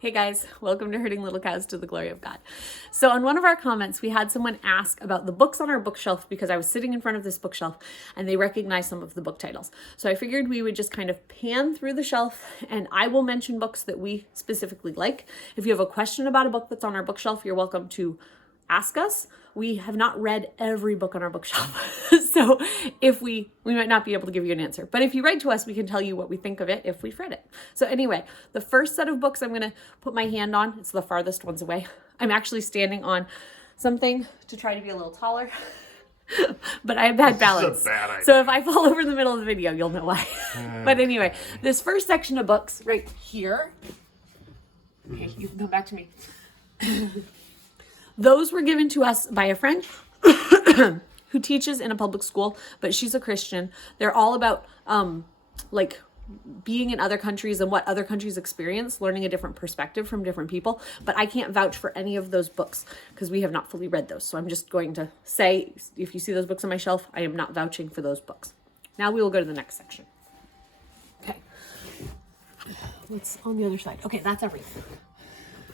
Hey guys, welcome to Herding Little Cows to the Glory of God. So on one of our comments, we had someone ask about the books on our bookshelf because I was sitting in front of this bookshelf and they recognized some of the book titles. So I figured we would just kind of pan through the shelf and I will mention books that we specifically like. If you have a question about a book that's on our bookshelf, you're welcome to ask us. We have not read every book on our bookshelf. So if we might not be able to give you an answer, but if you write to us, we can tell you what we think of it if we've read it. So anyway, the first set of books I'm going to put my hand on, it's the farthest ones away. I'm actually standing on something to try to be a little taller, but I have bad balance. This is a bad idea. So if I fall over in the middle of the video, you'll know why. But anyway, this first section of books right here, okay, you can come back to me. Those were given to us by a friend who teaches in a public school, but she's a Christian. They're all about like being in other countries and what other countries experience, learning a different perspective from different people. But I can't vouch for any of those books because we have not fully read those. So I'm just going to say, if you see those books on my shelf, I am not vouching for those books. Now we will go to the next section. Okay. What's on the other side? Okay, that's everything.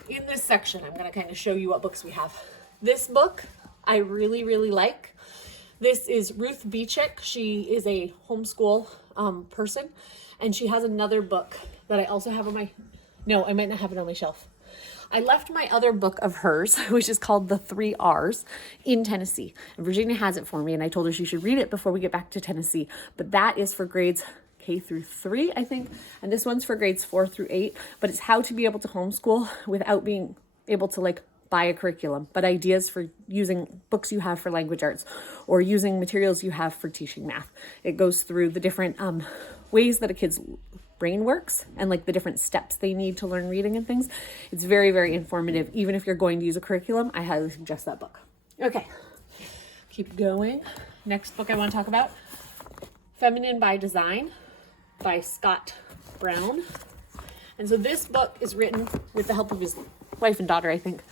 In this section, I'm going to kind of show you what books we have. This book I really, really like. This is Ruth Beechick. She is a homeschool person, and she has another book that I also have on my, no, I might not have it on my shelf. I left my other book of hers, which is called The 3 R's, in Tennessee. And Virginia has it for me, and I told her she should read it before we get back to Tennessee. But that is for grades K through 3, I think. And this one's for grades 4 through 8, but it's how to be able to homeschool without being able to like buy a curriculum, but ideas for using books you have for language arts or using materials you have for teaching math. It goes through the different ways that a kid's brain works and like the different steps they need to learn reading and things. It's very, very informative. Even if you're going to use a curriculum, I highly suggest that book. Okay, keep going. Next book I want to talk about, Feminine by Design by Scott Brown. And so this book is written with the help of his wife and daughter, I think.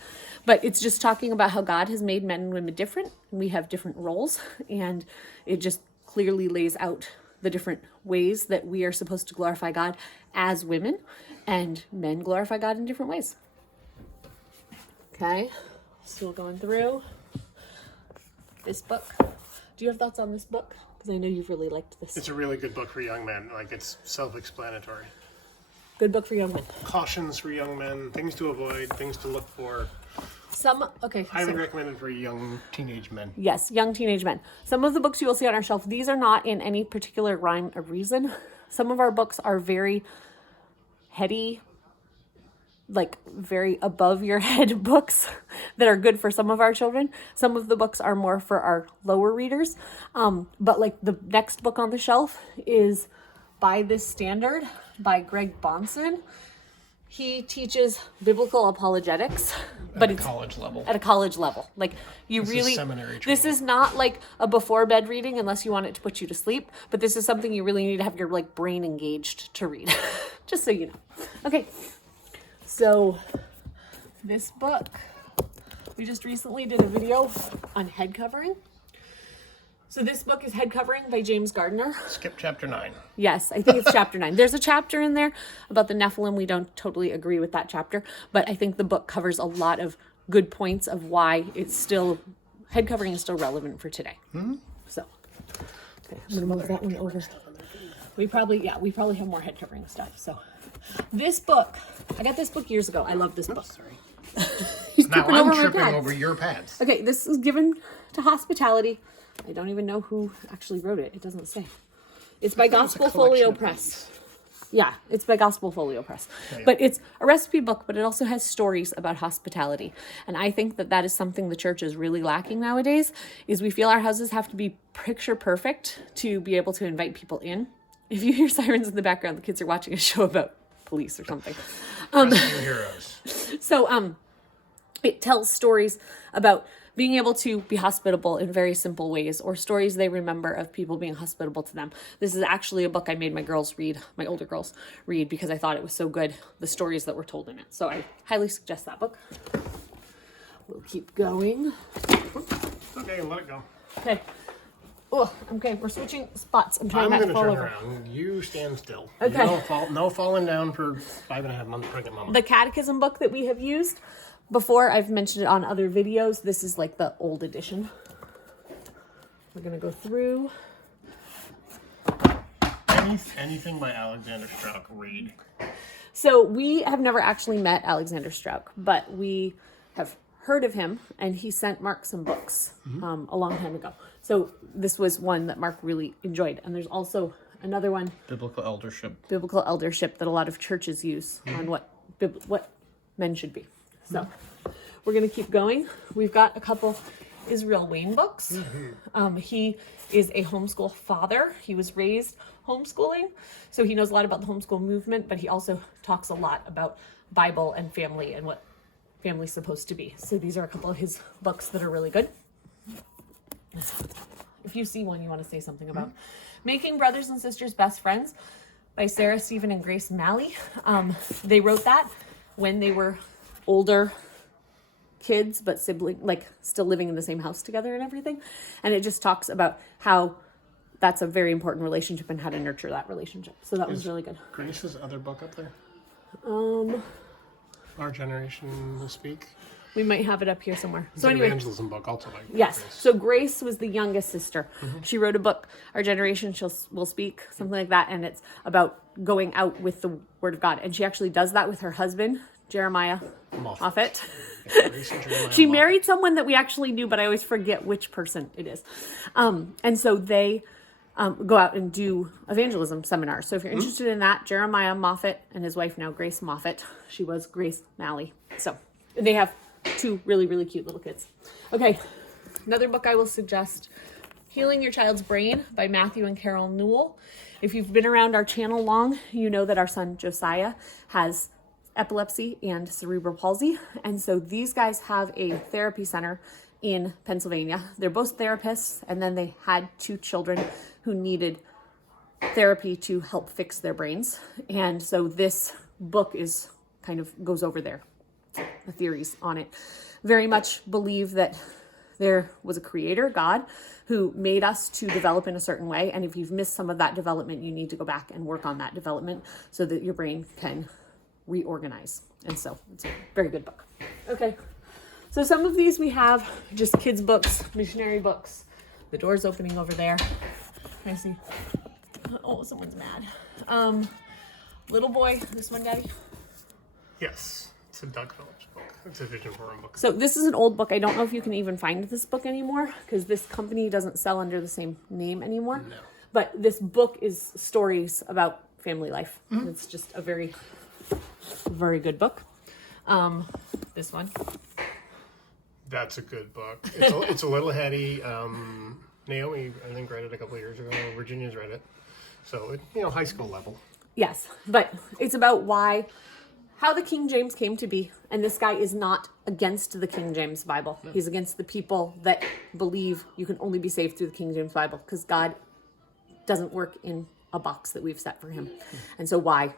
But it's just talking about how God has made men and women different, and we have different roles, and it just clearly lays out the different ways that we are supposed to glorify God as women, and men glorify God in different ways. Okay, still going through this book. Do you have thoughts on this book? Because I know you've really liked this. It's a really good book for young men. Like, it's self-explanatory. Good book for young men. Cautions for young men, things to avoid, things to look for. Highly recommended for young teenage men. Yes, young teenage men. Some of the books you will see on our shelf, these are not in any particular rhyme or reason. Some of our books are very heady, like very above your head books that are good for some of our children. Some of the books are more for our lower readers. But like the next book on the shelf is By This Standard by Greg Bonson. He teaches biblical apologetics, but it's college level. At a college level. Like this seminary training. This is not like a before bed reading unless you want it to put you to sleep, but this is something you really need to have your like brain engaged to read. Just so you know. Okay. So this book, we just recently did a video on head covering. So this book is Head Covering by James Gardner. Skip chapter 9. Yes, I think it's chapter 9. There's a chapter in there about the Nephilim. We don't totally agree with that chapter, but I think the book covers a lot of good points of why it's still, head covering is still relevant for today. Mm-hmm. So, okay, I'm going to move that one over. We probably have more head covering stuff. So this book, I got this book years ago. I love this book. Sorry. He's Now tripping I'm over my tripping pads. over your pads. Okay, this is given to hospitality. I don't even know who actually wrote it. It doesn't say. It's by Gospel Folio Press. Yeah, it's by Gospel Folio Press. Okay. But it's a recipe book, but it also has stories about hospitality. And I think that is something the church is really lacking nowadays, is we feel our houses have to be picture perfect to be able to invite people in. If you hear sirens in the background, the kids are watching a show about police or something. Rescue heroes. So it tells stories about being able to be hospitable in very simple ways, or stories they remember of people being hospitable to them. This is actually a book I made my older girls read, because I thought it was so good, the stories that were told in it. So I highly suggest that book. We'll keep going. Okay, let it go. Okay. Oh, okay, we're switching spots. I'm trying I'm not going to to fall turn over. around. You stand still. Okay. No falling down for 5.5 months pregnant mama. The catechism book that we have used before, I've mentioned it on other videos. This is like the old edition. We're going to go through. Anything by Alexander Strauch, read. So we have never actually met Alexander Strauch, but we have heard of him, and he sent Mark some books a long time ago. So this was one that Mark really enjoyed. And there's also another one, Biblical eldership. that a lot of churches use on what men should be. So we're going to keep going. We've got a couple Israel Wayne books. He is a homeschool father. He was raised homeschooling, so he knows a lot about the homeschool movement, but he also talks a lot about Bible and family and what family's supposed to be. So these are a couple of his books that are really good. If you see one you want to say something about. Making Brothers and Sisters Best Friends by Sarah, Stephen, and Grace Malley. They wrote that when they were older kids, but still living in the same house together and everything. And it just talks about how that's a very important relationship and how to nurture that relationship. So that was really good. Grace's other book up there? Our Generation Will Speak. We might have it up here somewhere. It's So an anyway, evangelism book also by yes. Grace. So Grace was the youngest sister. She wrote a book, Our Generation Will Speak, something like that. And it's about going out with the word of God. And she actually does that with her husband, Jeremiah Moffat. Grace and Jeremiah She Moffat. married someone that we actually knew, but I always forget which person it is. And so they go out and do evangelism seminars. So if you're interested in that, Jeremiah Moffat and his wife now, Grace Moffat. She was Grace Malley. So they have 2 really, really cute little kids. Okay, another book I will suggest, Healing Your Child's Brain by Matthew and Carol Newell. If you've been around our channel long, you know that our son Josiah has epilepsy and cerebral palsy. And so these guys have a therapy center in Pennsylvania. They're both therapists, and then they had 2 children who needed therapy to help fix their brains. And so this book is kind of goes over the theories on it. Very much believe that there was a creator, God, who made us to develop in a certain way. And if you've missed some of that development, you need to go back and work on that development so that your brain can reorganize. And so it's a very good book. Okay. So some of these we have just kids books, missionary books. The door's opening over there. Can I see? Oh, someone's mad. Little Boy, this one, Daddy? Yes. It's a Doug Phillips book. It's a Vision Forum book. So this is an old book. I don't know if you can even find this book anymore because this company doesn't sell under the same name anymore. No. But this book is stories about family life. It's just a very, very good book. This one. That's a good book. It's a little heady. Naomi, I think, read it a couple of years ago. Virginia's read it. So, high school level. Yes, but it's about how the King James came to be. And this guy is not against the King James Bible. No. He's against the people that believe you can only be saved through the King James Bible because God doesn't work in a box that we've set for him. And so why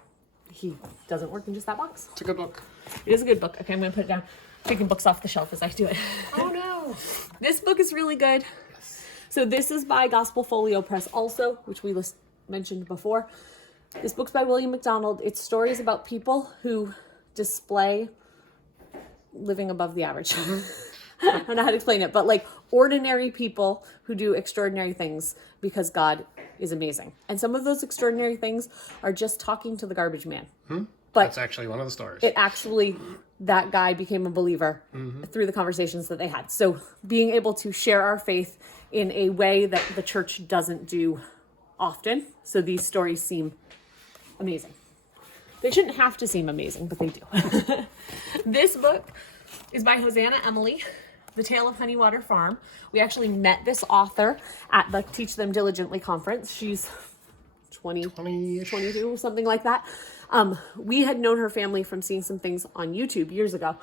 he doesn't work in just that box. It's a good book. It is a good book. Okay, I'm going to put it down. Taking books off the shelf as I do it. Oh, no. This book is really good. Yes. So this is by Gospel Folio Press also, which we mentioned before. This book's by William MacDonald. It's stories about people who display living above the average. I don't know how to explain it, but ordinary people who do extraordinary things because God is amazing. And some of those extraordinary things are just talking to the garbage man. But that's actually one of the stories. That guy became a believer through the conversations that they had. So being able to share our faith in a way that the church doesn't do often. So these stories seem amazing. They shouldn't have to seem amazing, but they do. This book is by Hosanna Emily, The Tale of Honeywater Farm. We actually met this author at the Teach Them Diligently conference. She's 22, something like that. We had known her family from seeing some things on YouTube years ago,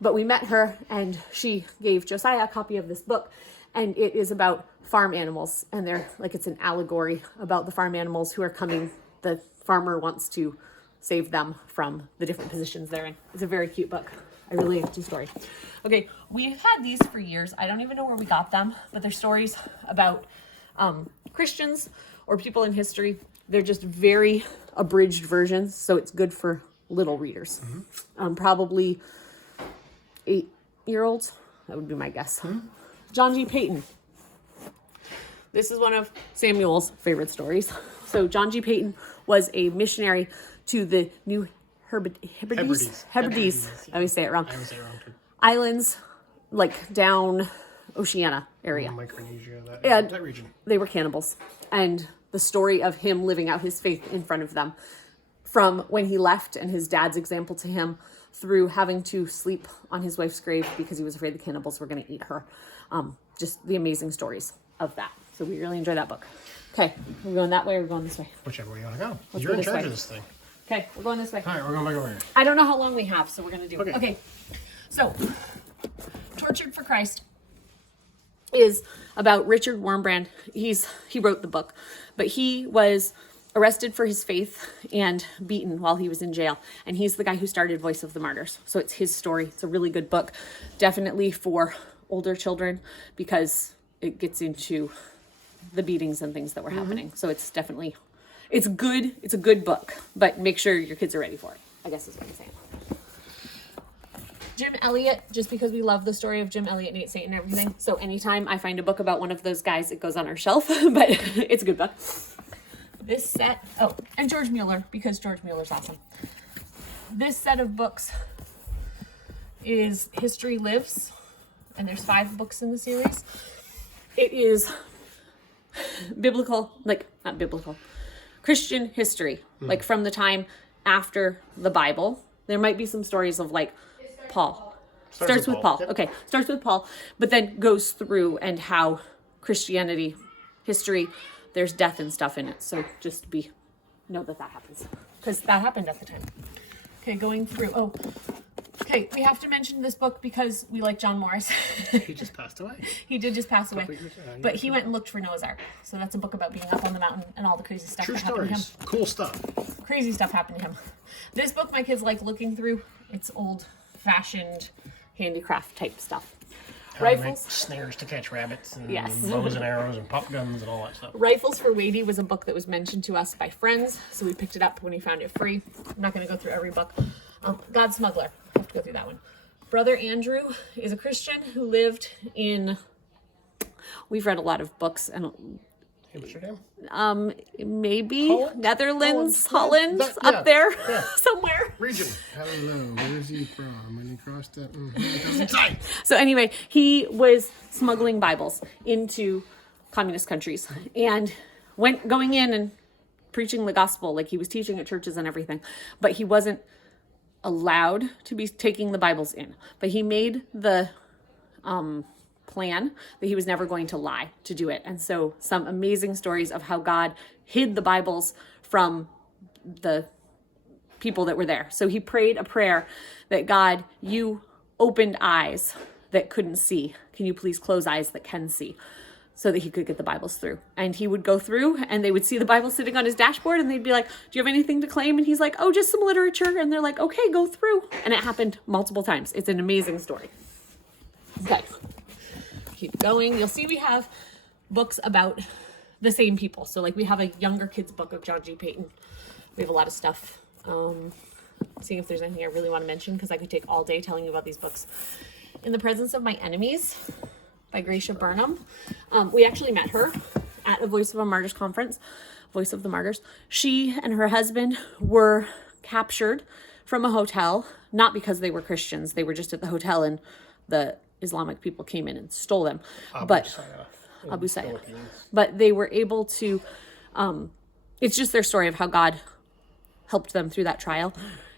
but we met her and she gave Josiah a copy of this book, and it is about farm animals, and it's an allegory about the farm animals who are coming. The farmer wants to save them from the different positions they're in. It's a very cute book. I really like the story. Okay, we've had these for years. I don't even know where we got them, but they're stories about Christians or people in history. They're just very abridged versions, so it's good for little readers. Probably 8-year-olds. That would be my guess. John G. Payton. This is one of Samuel's favorite stories. So John G. Payton was a missionary to the New Hebrides. I always say it wrong. I would say wrong too. Islands, like down Oceania area. Micronesia, And that region. they were cannibals. And the story of him living out his faith in front of them, from when he left and his dad's example to him, through having to sleep on his wife's grave because he was afraid the cannibals were going to eat her. Just the amazing stories of that. So we really enjoy that book. Okay, we're going that way or we're going this way? Whichever way you want to go. Let's You're go in this charge way. of this thing. Okay, we're going this way. All right, we're going back over here. I don't know how long we have, so we're going to do it. Okay. Okay, so Tortured for Christ is about Richard Wurmbrand. He wrote the book, but he was arrested for his faith and beaten while he was in jail. And he's the guy who started Voice of the Martyrs. So it's his story. It's a really good book, definitely for older children because it gets into the beatings and things that were happening. So it's definitely, it's good. It's a good book, but make sure your kids are ready for it, I guess is what I'm saying. Jim Elliot, just because we love the story of Jim Elliot, Nate Saint, and everything. So anytime I find a book about one of those guys, it goes on our shelf, but it's a good book. This set, and George Mueller, because George Mueller's awesome. This set of books is History Lives, and there's 5 books in the series. It is not biblical, Christian history, like from the time after the Bible. There might be some stories of like Paul. Starts with Paul. Yep. Okay, starts with Paul, but then goes through and how Christianity, history, there's death and stuff in it. So just know that happens because that happened at the time. Okay, going through. Okay, we have to mention this book because we like John Morris. He just passed away. He did just pass away, but he yeah. went and looked for Noah's Ark. So that's a book about being up on the mountain and all the crazy stuff True that happened to him. stories. Cool stuff. Crazy stuff happened to him. This book my kids like looking through. It's old-fashioned handicraft type stuff. How to make Rifles. snares to catch rabbits and Yes. bows and arrows and pop guns and all that stuff. Rifles for Wadey was a book that was mentioned to us by friends, so we picked it up when we found it free. I'm not going to go through every book. God Smuggler. I have to go through that one. Brother Andrew is a Christian who lived in... We've read a lot of books and... Amsterdam? Maybe Holland? Netherlands, Holland? Holland, Yeah, up there yeah. somewhere. Region. Hello, where's he from? When he crossed that, it doesn't say. So anyway, he was smuggling Bibles into communist countries and going in and preaching the gospel, like he was teaching at churches and everything, but he wasn't allowed to be taking the Bibles in. But he made the plan that he was never going to lie to do it. And so some amazing stories of how God hid the Bibles from the people that were there. So he prayed a prayer that God, you opened eyes that couldn't see. Can you please close eyes that can see? So that he could get the Bibles through. And he would go through and they would see the Bible sitting on his dashboard and they'd be like, do you have anything to claim? And he's like, oh, just some literature. And they're like, okay, go through. And it happened multiple times. It's an amazing story. Okay. Keep going. You'll see we have books about the same people. So like we have a younger kids book of John G. Payton. We have a lot of stuff. Seeing if there's anything I really want to mention because I could take all day telling you about these books. In the Presence of My Enemies by Gracia Burnham. We actually met her at a Voice of a Martyrs conference, Voice of the Martyrs. She and her husband were captured from a hotel, not because they were Christians. They were just at the hotel and the Islamic people came in and stole them. Abu Sayyaf. But they were able to, it's just their story of how God helped them through that trial.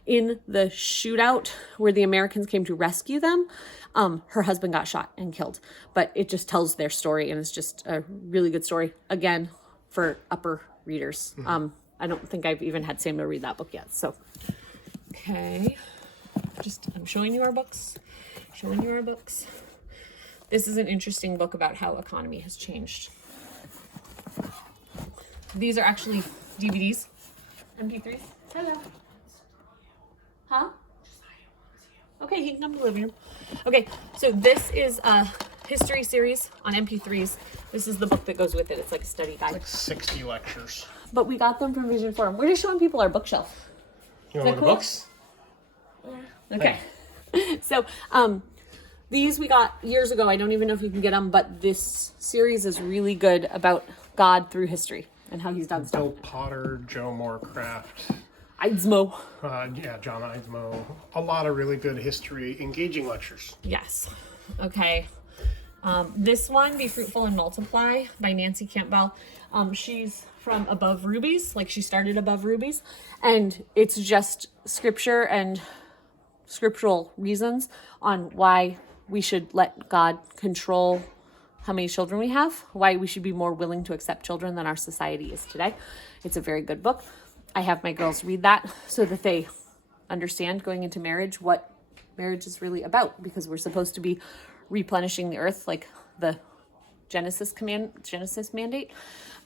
In the shootout where the Americans came to rescue them, her husband got shot and killed. But it just tells their story, and it's just a really good story, again, for upper readers. I don't think I've even had Samuel read that book yet. So, okay. I'm showing you our books. This is an interesting book about how economy has changed. These are actually DVDs. MP3s. Hello. Huh? Okay, he can come to the living room. Okay, so this is history series on MP3s. This is the book that goes with it. It's like a study guide. Like 60 lectures. But we got them from Vision Forum. We're just showing people our bookshelf. You Is want that the cool? books? Okay. So, these we got years ago. I don't even know if you can get them, but this series is really good about God through history and how he's done stuff. Bill Potter, Joe Morecraft, Eidsmo. John Eidsmo. A lot of really good history, engaging lectures. Yes. Okay. This one, Be Fruitful and Multiply by Nancy Campbell. She's from Above Rubies, like she started Above Rubies, and it's just scripture and scriptural reasons on why we should let God control how many children we have, why we should be more willing to accept children than our society is today. It's a very good book. I have my girls read that so that they understand going into marriage what marriage is really about, because we're supposed to be replenishing the earth, like the Genesis mandate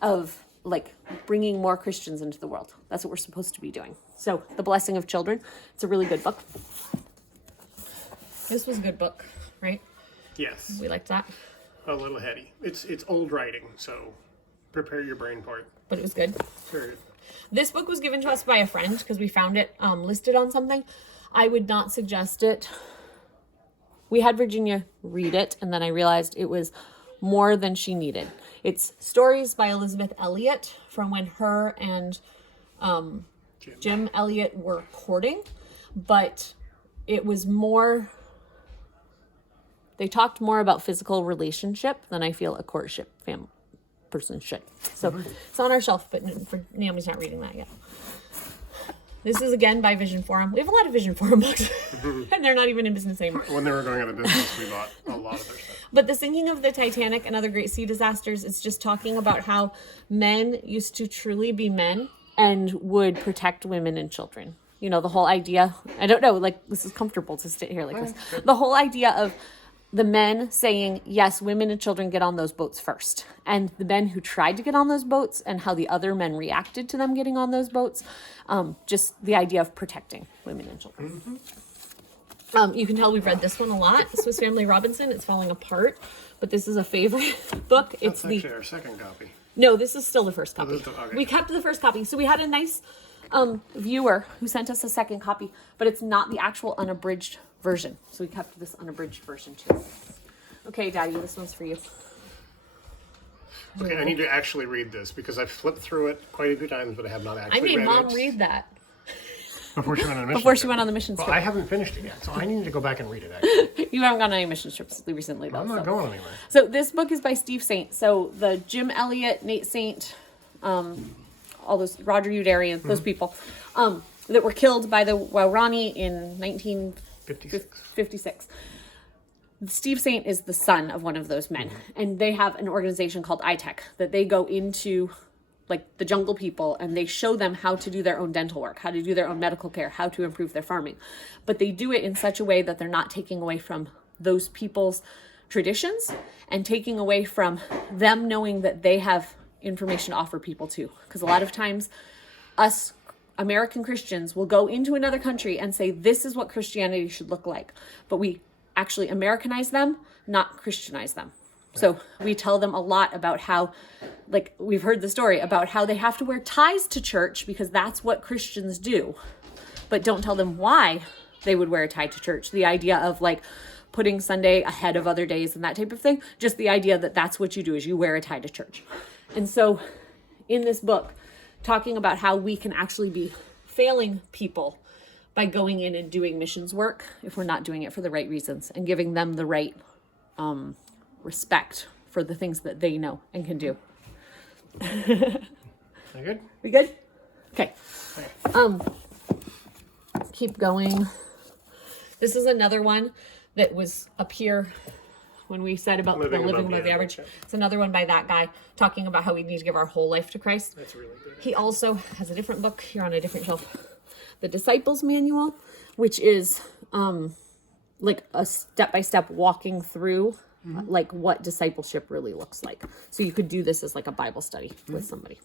of like bringing more Christians into the world. That's what we're supposed to be doing. So The Blessing of Children, it's a really good book. This was a good book, right? Yes. We liked that. A little heady. It's old writing, so prepare your brain for it. But it was good. Very good. This book was given to us by a friend because we found it listed on something. I would not suggest it. We had Virginia read it, and then I realized it was more than she needed. It's Stories by Elizabeth Elliot from when her and Jim Elliot were courting, but it was more... They talked more about physical relationship than I feel a courtship person should. So it's on our shelf, but Naomi's not reading that yet. This is again by Vision Forum. We have a lot of Vision Forum books, and they're not even in business anymore. When they were going out of business, we bought a lot of their stuff. But The Sinking of the Titanic and Other Great Sea Disasters, it's just talking about how men used to truly be men and would protect women and children. You know, the whole idea, I don't know, like this is comfortable to sit here like this. The whole idea of the men saying, yes, women and children get on those boats first. And the men who tried to get on those boats and how the other men reacted to them getting on those boats. Just the idea of protecting women and children. You can tell we've read this one a lot. Swiss Family Robinson. It's falling apart. But this is a favorite book. That's actually our second copy. No, this is still the first copy. Okay. We kept the first copy. So we had a nice viewer who sent us a second copy. But it's not the actual unabridged version. So we kept this unabridged version too. Okay, Daddy, this one's for you. Okay, I need to actually read this because I've flipped through it quite a few times, but I have not actually I made read Mom it. read that. Before she went on a mission Before she trip. went on the mission trip. Well, I haven't finished it yet, so I need to go back and read it, actually. You haven't gone on any mission trips recently, though. I'm not going anywhere. So this book is by Steve Saint. So the Jim Elliot, Nate Saint, all those Roger Udarian, those people that were killed by the Waorani in 1956. Steve Saint is the son of one of those men, and they have an organization called ITech that they go into like the jungle people and they show them how to do their own dental work, how to do their own medical care, how to improve their farming. But they do it in such a way that they're not taking away from those people's traditions and taking away from them knowing that they have information to offer people too. Because a lot of times us American Christians will go into another country and say, this is what Christianity should look like. But we actually Americanize them, not Christianize them. So we tell them a lot about how, like we've heard the story about how they have to wear ties to church because that's what Christians do. But don't tell them why they would wear a tie to church. The idea of like putting Sunday ahead of other days and that type of thing. Just the idea that that's what you do is you wear a tie to church. And so in this book, talking about how we can actually be failing people by going in and doing missions work if we're not doing it for the right reasons and giving them the right respect for the things that they know and can do. You good? We good? Okay. Keep going. This is another one that was up here when we said about living above the average. It's another one by that guy talking about how we need to give our whole life to Christ. That's really good. He also has a different book here on a different shelf. The Disciples Manual, which is like a step-by-step walking through like what discipleship really looks like. So you could do this as like a Bible study with somebody.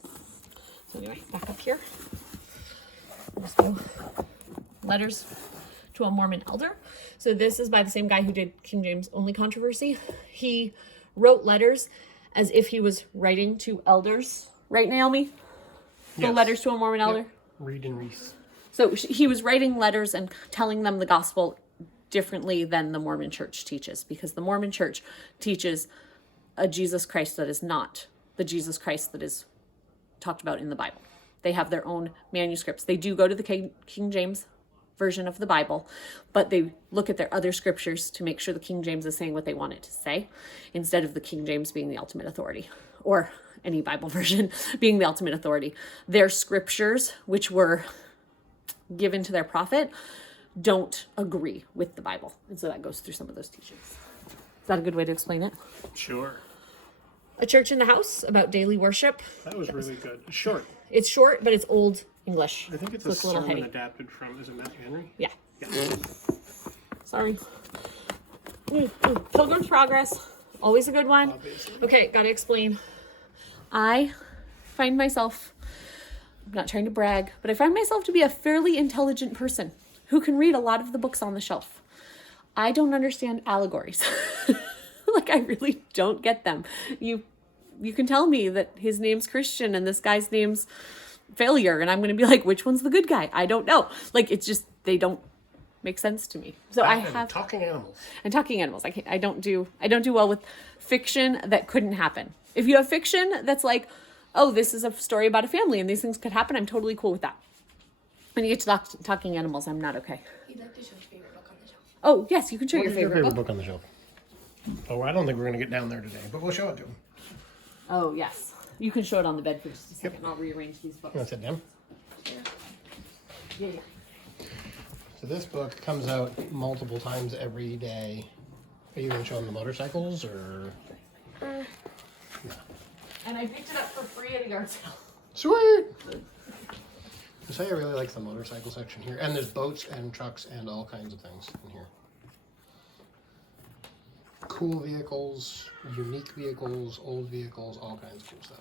So anyway, back up here. Let's go. Letters to a Mormon elder. So this is by the same guy who did King James only controversy. He wrote letters as if he was writing to elders. Right, Naomi? The Yes. letters to a Mormon elder? Yep. Reed and Reese. So he was writing letters and telling them the gospel differently than the Mormon church teaches, because the Mormon church teaches a Jesus Christ that is not the Jesus Christ that is talked about in the Bible. They have their own manuscripts. They do go to the King James version of the Bible, but they look at their other scriptures to make sure the King James is saying what they want it to say, instead of the King James being the ultimate authority, or any Bible version being the ultimate authority. Their scriptures, which were given to their prophet, don't agree with the Bible. And so that goes through some of those teachings. Is that a good way to explain it? Sure. A Church in the House, about daily worship. That was really good. Short. It's short, but it's old English. I think it's So a it's a little sermon heady. adapted from, is it Matthew Henry? Yeah. Yeah. Sorry. Pilgrim's Progress. Always a good one. Obviously. Okay, gotta explain. I find myself, I'm not trying to brag, but I find myself to be a fairly intelligent person who can read a lot of the books on the shelf. I don't understand allegories. Like, I really don't get them. You can tell me that his name's Christian and this guy's name's Failure, and I'm going to be like, which one's the good guy? I don't know. Like, it's just, they don't make sense to me. So I have Talking animals. and talking animals. I don't do well with fiction that couldn't happen. If you have fiction that's like, oh, this is a story about a family and these things could happen, I'm totally cool with that. When you get to talking animals, I'm not okay. You'd like to show your favorite book on the shelf. Oh, yes, you can show What your is favorite, book. on the shelf? Oh, I don't think we're going to get down there today, but we'll show it to him. Oh, yes. You can show it on the bed for just a second. I'll rearrange these books. You want to sit down? Yeah. So this book comes out multiple times every day. Are you going to show them the motorcycles, or? And I picked it up for free at a yard sale. Sweet! Josiah really likes the motorcycle section here. And there's boats and trucks and all kinds of things in here. Cool vehicles, unique vehicles, old vehicles, all kinds of cool stuff.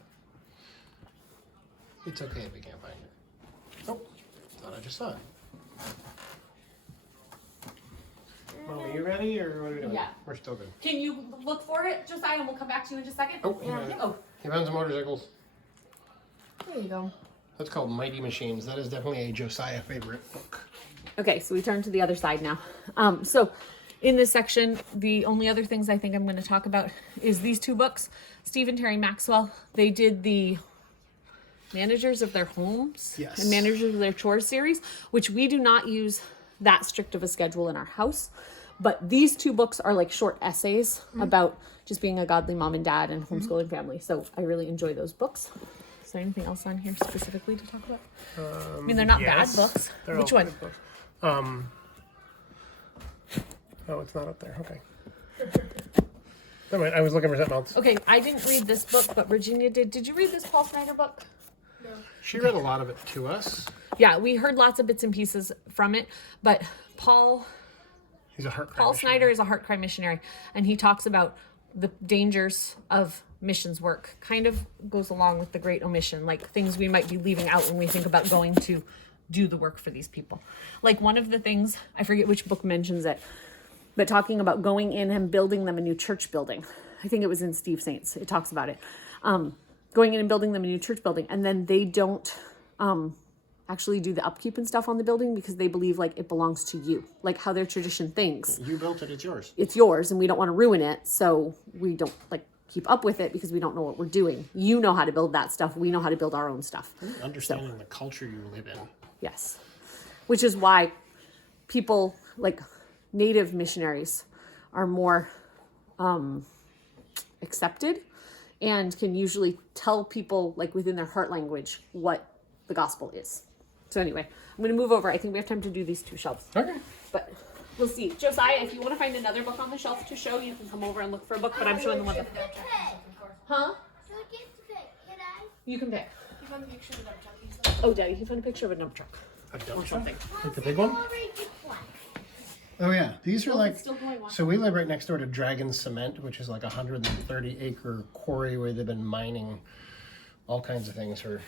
It's okay if we can't find it. Oh, thought I just saw it. Well, are you ready, or what are we doing? Yeah. We're still good. Can you look for it, Josiah, and we'll come back to you in just a second? Oh, he found it. Oh, He found some motorcycles. there you go. That's called Mighty Machines. That is definitely a Josiah favorite book. Okay, so we turn to the other side now. So in this section, the only other things I think I'm going to talk about is these two books. Steve and Terry Maxwell, they did the Managers of Their Homes Yes. and Managers of Their Chores series, which we do not use that strict of a schedule in our house. But these two books are like short essays about just being a godly mom and dad and homeschooling family. So I really enjoy those books. Is there anything else on here specifically to talk about? I mean, they're not yes. bad books. They're Which all one? good books. Oh, it's not up there. Okay. Never mind. I was looking for something else. Okay, I didn't read this book, but Virginia did. Did you read this Paul Snyder book? She read a lot of it to us. Yeah, we heard lots of bits and pieces from it, but He's a heart cry Paul missionary. Snyder is a heart cry missionary, and he talks about the dangers of missions work. Kind of goes along with the Great Omission, like things we might be leaving out when we think about going to do the work for these people. Like one of the things, I forget which book mentions it, but talking about going in and building them a new church building. I think it was in Steve Saints. It talks about it. Going in and building them a new church building, and then they don't actually do the upkeep and stuff on the building because they believe like it belongs to you, like how their tradition thinks. You built it. It's yours. It's yours, and we don't want to ruin it, so we don't like keep up with it because we don't know what we're doing. You know how to build that stuff. We know how to build our own stuff. Understanding the culture you live in. Yes. Which is why people like native missionaries are more accepted and can usually tell people like within their heart language what the gospel is. So anyway, I'm going to move over. I think we have time to do these two shelves. Okay. But we'll see. Josiah, if you want to find another book on the shelf to show, you can come over and look for a book, but I'm showing the one that... Huh? You can pick. You found a picture of the dump truck you said? Oh, Daddy, he found a picture of a dump truck. A dump Or truck? something. Like the big one? Oh yeah, these are Well, like. it's still going on. So we live right next door to Dragon Cement, which is like a 130-acre quarry where they've been mining all kinds of things for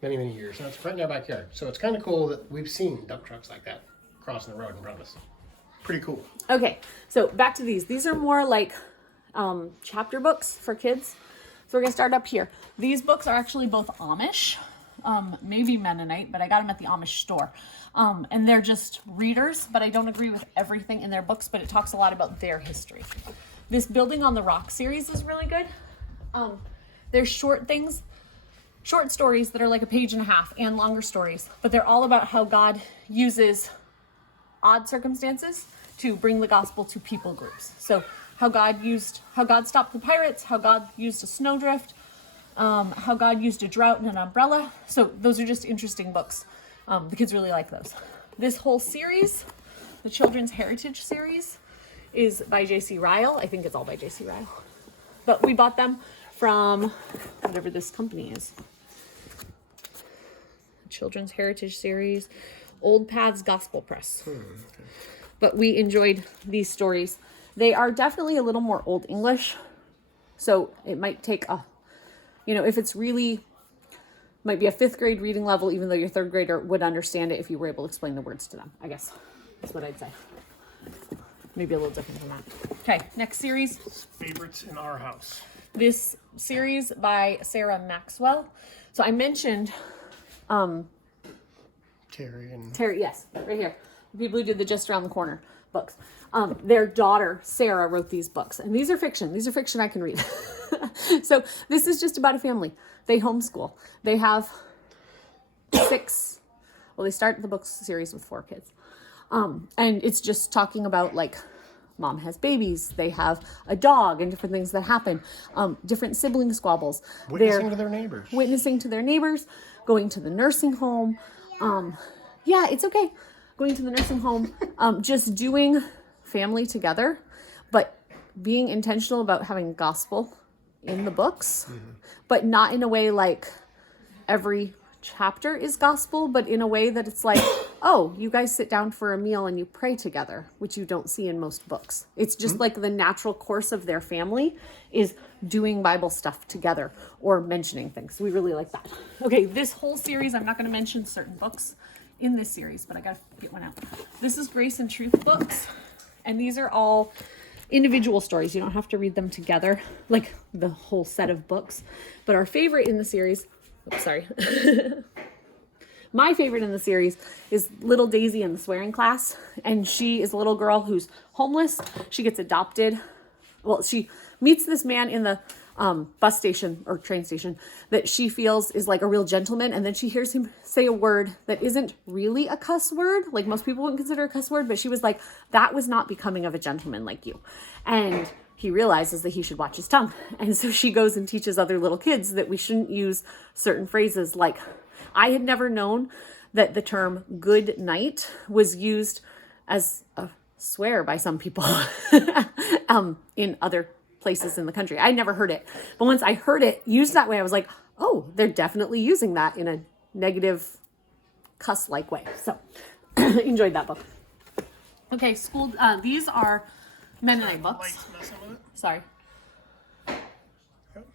many, many years. And it's right in our backyard. So it's kind of cool that we've seen dump trucks like that. crossing the road in front of us. Pretty cool. Okay, so back to these. These are more like chapter books for kids. So we're gonna start up here. These books are actually both Amish, maybe Mennonite, but I got them at the Amish store. And they're just readers, but I don't agree with everything in their books, but it talks a lot about their history. This Building on the Rock series is really good. They're short things, short stories that are like a page and a half, and longer stories, but they're all about how God uses odd circumstances to bring the gospel to people groups. So how God stopped the pirates, how God used a snowdrift, how God used a drought and an umbrella. So those are just interesting books. The kids really like those. This whole series, the Children's Heritage series, is by J.C. Ryle. I think it's all by J.C. Ryle. But we bought them from whatever this company is. Children's Heritage series, Old Paths Gospel Press. But we enjoyed these stories. They are definitely a little more Old English. So it might take if it's really, might be a 5th grade reading level, even though your 3rd grader would understand it if you were able to explain the words to them, I guess. That's what I'd say. Maybe a little different than that. Okay, next series. Favorites in Our House. This series by Sarah Maxwell. So I mentioned Terry, yes, right here. The people who did the Just Around the Corner books. Their daughter, Sarah, wrote these books. And these are fiction. These are fiction I can read. So this is just about a family. They homeschool. They have 6, they start the book series with 4 kids. And it's just talking about like mom has babies. They have a dog and different things that happen. Different sibling squabbles. Witnessing to their neighbors. Witnessing to their neighbors. Going to the nursing home. Yeah, it's okay. Going to the nursing home. Just doing family together. But being intentional about having gospel in the books. But not in a way like every chapter is gospel, but in a way that it's like, oh, you guys sit down for a meal and you pray together, which you don't see in most books. It's just like the natural course of their family is doing Bible stuff together or mentioning things. We really like that. Okay, this whole series, I'm not going to mention certain books in this series, but I got to get one out. This is Grace and Truth books, and these are all individual stories. You don't have to read them together, like the whole set of books. But our favorite in the series, my favorite in the series is Little Daisy in the Swearing Class. And she is a little girl who's homeless. She gets adopted. Well, she meets this man in the bus station or train station that she feels is like a real gentleman. And then she hears him say a word that isn't really a cuss word. Like most people wouldn't consider a cuss word, but she was like, that was not becoming of a gentleman like you. And he realizes that he should watch his tongue. And so she goes and teaches other little kids that we shouldn't use certain phrases. Like, I had never known that the term good night was used as a swear by some people in other places in the country. I'd never heard it. But once I heard it used that way, I was like, oh, they're definitely using that in a negative cuss-like way. So enjoyed that book. Okay, these are Mennonite books. Sorry.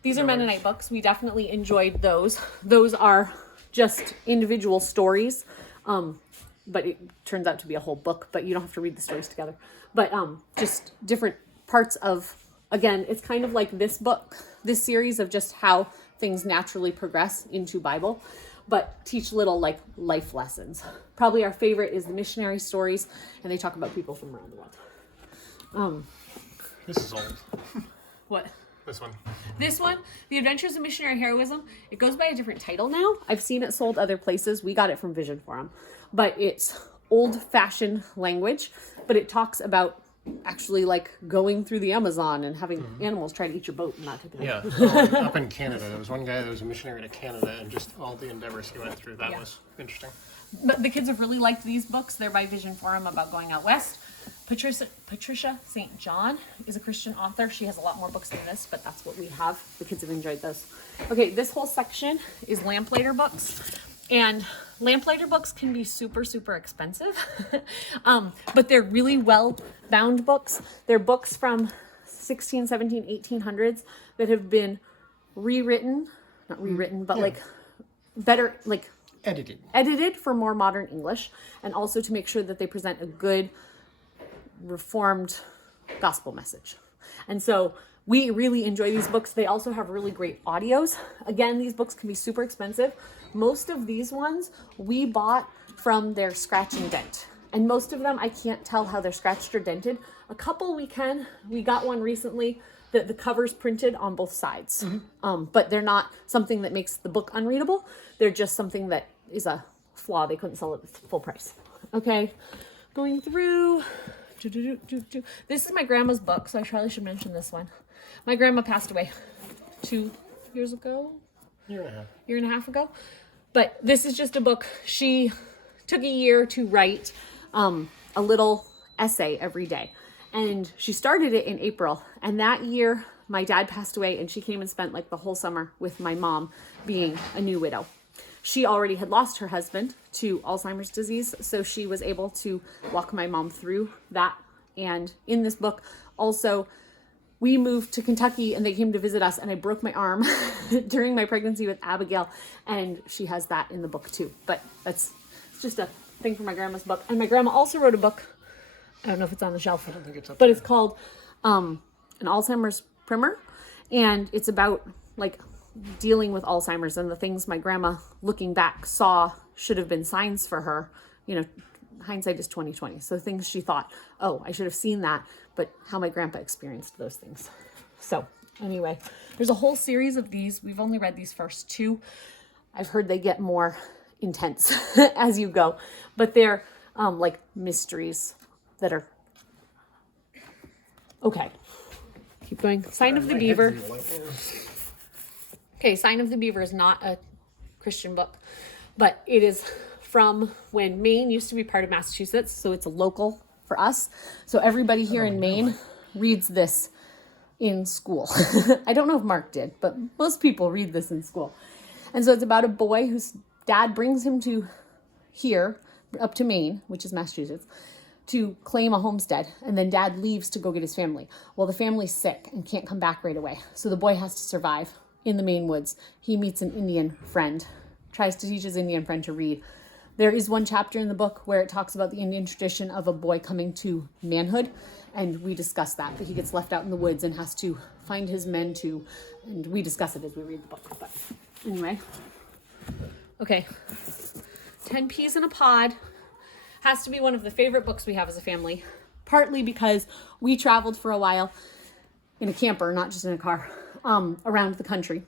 These are Mennonite books. We definitely enjoyed those. Those are just individual stories. But it turns out to be a whole book, but you don't have to read the stories together. But just different parts of, again, it's kind of like this book, this series of just how things naturally progress into Bible, but teach little like life lessons. Probably our favorite is the Missionary stories, and they talk about people from around the world. This is old. What? This one. This one, The Adventures of Missionary Heroism. It goes by a different title now. I've seen it sold other places. We got it from Vision Forum. But it's old-fashioned language. But it talks about actually like going through the Amazon and having animals try to eat your boat and that type of thing. Yeah, up in Canada. There was one guy that was a missionary to Canada, and just all the endeavors he went through. That was interesting. But the kids have really liked these books. They're by Vision Forum about going out west. Patricia St. John is a Christian author. She has a lot more books than this, but that's what we have. The kids have enjoyed those. Okay, this whole section is lamplighter books. And lamplighter books can be super, super expensive. But they're really well-bound books. They're books from 16, 17, 1800s that have been rewritten. Not rewritten, but like better, like edited for more modern English, and also to make sure that they present a good reformed gospel message. And so we really enjoy these books. They also have really great audios. Again, these books can be super expensive. Most of these ones we bought from their scratch and dent. And most of them, I can't tell how they're scratched or dented. A couple we can. We got one recently that the cover's printed on both sides. But they're not something that makes the book unreadable. They're just something that is a flaw. They couldn't sell it at full price. Okay, going through. This is my grandma's book, so I probably should mention this one. My grandma passed away 2 years ago, year and a half ago. But this is just a book. She took a year to write a little essay every day. And she started it in April. And that year, my dad passed away, and she came and spent like the whole summer with my mom, being a new widow. She already had lost her husband to Alzheimer's disease, so she was able to walk my mom through that. And in this book, also, we moved to Kentucky and they came to visit us, and I broke my arm during my pregnancy with Abigail, and she has that in the book too. But that's just a thing from my grandma's book. And my grandma also wrote a book. I don't know if it's on the shelf, I don't think it's up but there. it's called an Alzheimer's primer, and it's about like dealing with Alzheimer's and the things my grandma, looking back, saw should have been signs for her. You know, hindsight is 20/20. So things she thought, oh, I should have seen that, but how my grandpa experienced those things. So anyway, there's a whole series of these. We've only read these first 2. I've heard they get more intense as you go, but they're like mysteries that are okay. Keep going. Sign of the Beaver. Okay, Sign of the Beaver is not a Christian book, but it is from when Maine used to be part of Massachusetts, so it's a local for us. So everybody here in Maine reads this in school. I don't know if Mark did, but most people read this in school. And so it's about a boy whose dad brings him to here, up to Maine, which is Massachusetts, to claim a homestead, and then dad leaves to go get his family. Well, the family's sick and can't come back right away, so the boy has to survive in the Maine woods. He meets an Indian friend, tries to teach his Indian friend to read. There is one chapter in the book where it talks about the Indian tradition of a boy coming to manhood, and we discuss that he gets left out in the woods and has to find his men too, and we discuss it as we read the book. But anyway, okay, 10 Peas in a Pod has to be one of the favorite books we have as a family, partly because we traveled for a while in a camper, not just in a car, around the country.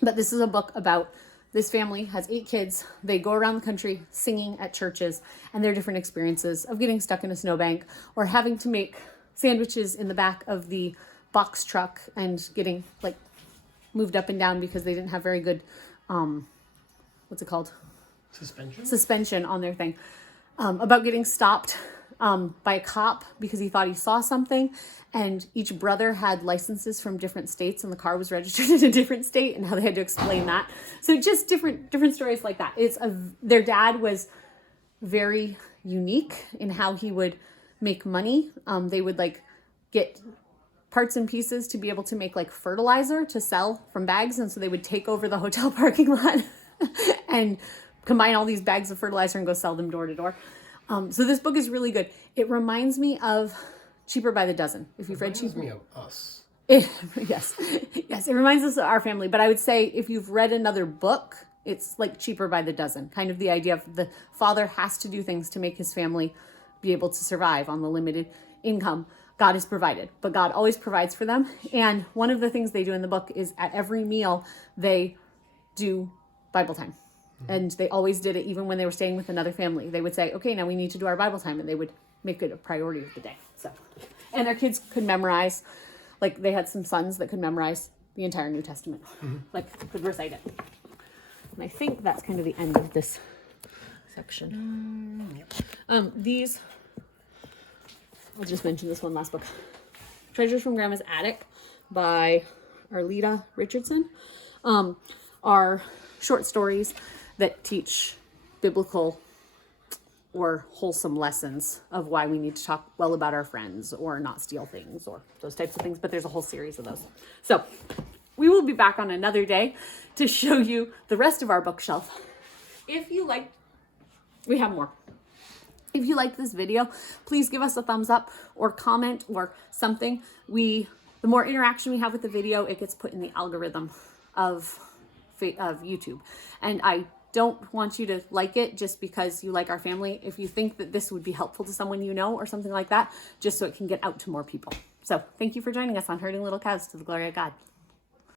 But this is a book about this family has 8 kids. They go around the country singing at churches, and their different experiences of getting stuck in a snowbank or having to make sandwiches in the back of the box truck and getting like moved up and down because they didn't have very good, what's it called? Suspension on their thing. About getting stopped by a cop because he thought he saw something, and each brother had licenses from different states and the car was registered in a different state, and how they had to explain that. So just different stories like that. Their dad was very unique in how he would make money. They would like get parts and pieces to be able to make like fertilizer to sell from bags, and so they would take over the hotel parking lot and combine all these bags of fertilizer and go sell them door to door. So this book is really good. It reminds me of Cheaper by the Dozen. If you've read Cheaper, me of us. Yes, it reminds us of our family. But I would say if you've read another book, it's like Cheaper by the Dozen. Kind of the idea of the father has to do things to make his family be able to survive on the limited income God has provided. But God always provides for them. And one of the things they do in the book is at every meal, they do Bible time. And they always did it even when they were staying with another family. They would say, okay, now we need to do our Bible time. And they would make it a priority of the day. So, and their kids could memorize. Like they had some sons that could memorize the entire New Testament. Like could recite it. And I think that's kind of the end of this section. These, I'll just mention this one last book. Treasures from Grandma's Attic by Arleta Richardson are short stories that teach biblical or wholesome lessons of why we need to talk well about our friends or not steal things or those types of things. But there's a whole series of those. So we will be back on another day to show you the rest of our bookshelf. If you liked, we have more. If you liked this video, please give us a thumbs up or comment or something. The more interaction we have with the video, it gets put in the algorithm of YouTube. And I don't want you to like it just because you like our family. If you think that this would be helpful to someone you know or something like that, just so it can get out to more people. So thank you for joining us on Herding Little Cows to the Glory of God.